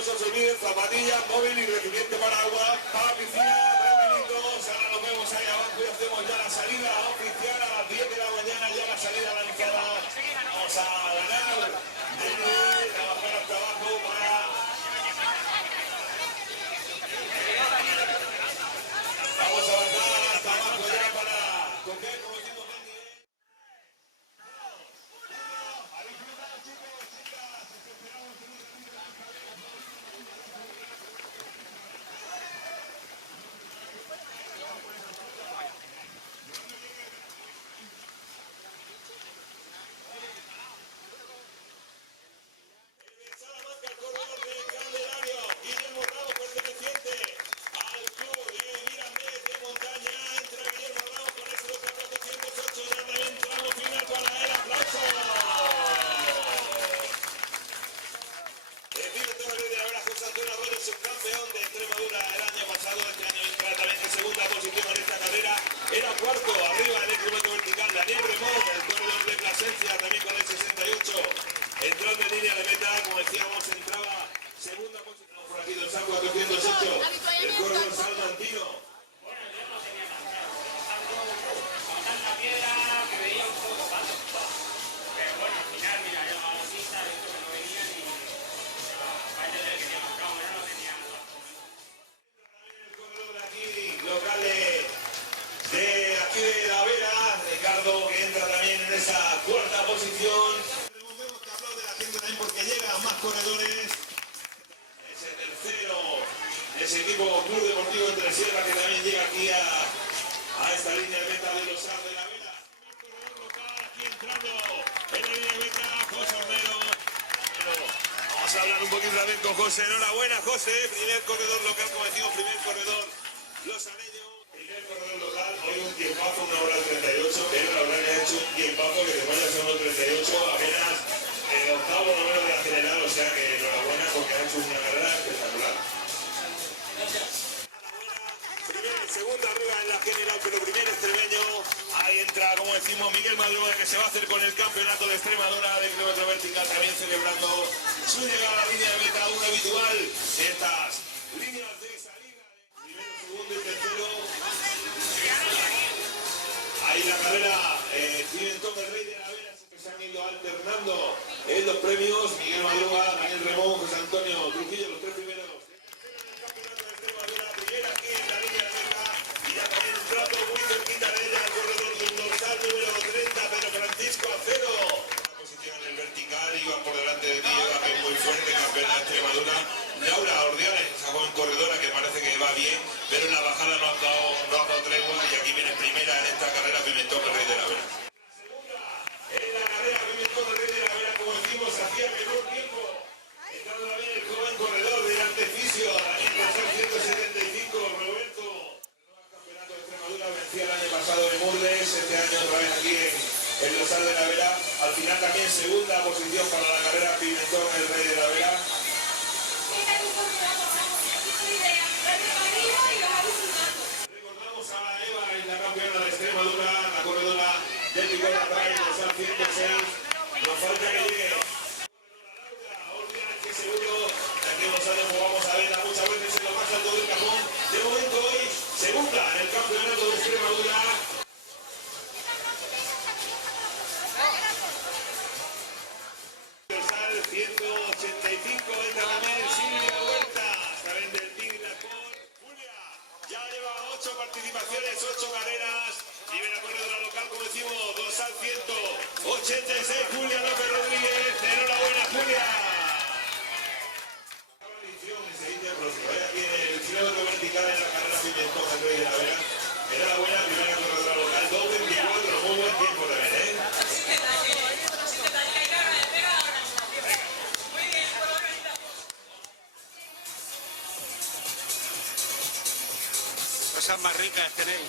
no se os olvide, zapatillas, móvil y recipiente para agua, para piscina, 3 minutos. Ahora nos vemos ahí abajo y hacemos ya la salida oficial a las 10 de la mañana, ya la salida lanzada. Vamos a ganar, a bajar hasta abajo para... Vamos a bajar hasta abajo ya para coger, como decimos, subcampeón de Extremadura el año pasado, este año entra también en segunda posición en esta carrera, era cuarto arriba en el kilómetro vertical. Daniel Remón, el corredor de Plasencia, también con el 68, entrando en línea de meta, como decíamos, entraba segunda posición por aquí del San 408, el corredor salmantino. Bueno, yo no tenía la piedra, que veía un poco paso. Pero bueno, al final, mira, yo a la pista, he visto que no venían y parece que tenía marcado, pero no tenía nada. El corredor de aquí, local de aquí de La Vera, Ricardo, que entra también en esa cuarta posición. Vemos que aplaude la gente también porque llegan más corredores. Ese tercero, ese equipo Club Deportivo Entre Sierras que también llega aquí a esta línea de meta de los Ar de La Vera. El corredor local aquí entrando en la línea de meta, José Ornero. Vamos a hablar un poquito también con José. Enhorabuena, José. Primer corredor local, como decimos, primer corredor Los Areños. Primer corredor local, hoy un tiempazo, 1 hora 38. Él la verdad que ha hecho un tiempazo que te vaya a ser 1:38, apenas octavo número de la general, o sea que enhorabuena porque ha hecho una carrera espectacular. Segunda arriba en la general, pero primer extremeño. Ahí entra, como decimos, Miguel Madruga, que se va a hacer con el campeonato de Extremadura de kilómetro vertical, también celebrando su llegada a la línea de meta, un habitual de estas líneas de salida. Primero, segundo y tercero. Ahí la carrera, Pimentón, el Rey de la Vera, que se han ido alternando en los premios. Miguel Madruga, Daniel Remón, José Antonio Trujillo, los tres primeros. Muy cerquita de ella, el corredor de un dorsal número 30, pero Francisco Acero. Posición en el vertical, iba por delante de ti, también muy fuerte, campeona de Extremadura. Laura Ordiales, esa joven corredora que parece que va bien, pero en la bajada no ha dado tregua y aquí viene primera en esta carrera Pimentón, el Rey de la Vera. Segunda, en la carrera Pimentón, el Rey de la Vera, como decimos, hacía mejor tiempo. Entrando también el joven corredor del Antefisio, Daniel Pasar 175, Roberto. Vencía el año pasado en Murdes, este año otra vez aquí en Los Ar de la Vera. Al final también segunda posición para la carrera Pimentón, el Rey de la Vera. Recordamos a Eva, es la campeona de Extremadura, la corredora del Picota Trail, Los Ar 106. Nos falta que llegue. Que seguro de aquí a unos años vamos a verla muchas veces en lo más alto del cajón. De momento hoy, segunda en el campeonato de Extremadura. 185 entra también Silvia Huertas, también del Tigre Sport. Julia ya lleva 8 participaciones, 8 carreras. Primera corredora local, como decimos, dorsal 186, Julia López Rodríguez. Enhorabuena, Julia. Aquí en el kilómetro vertical en la carrera Pimentón, el Rey de la Vera. Enhorabuena, primera corredora local, 2:24, muy buen tiempo también, ¿eh? Cosas más ricas tenéis.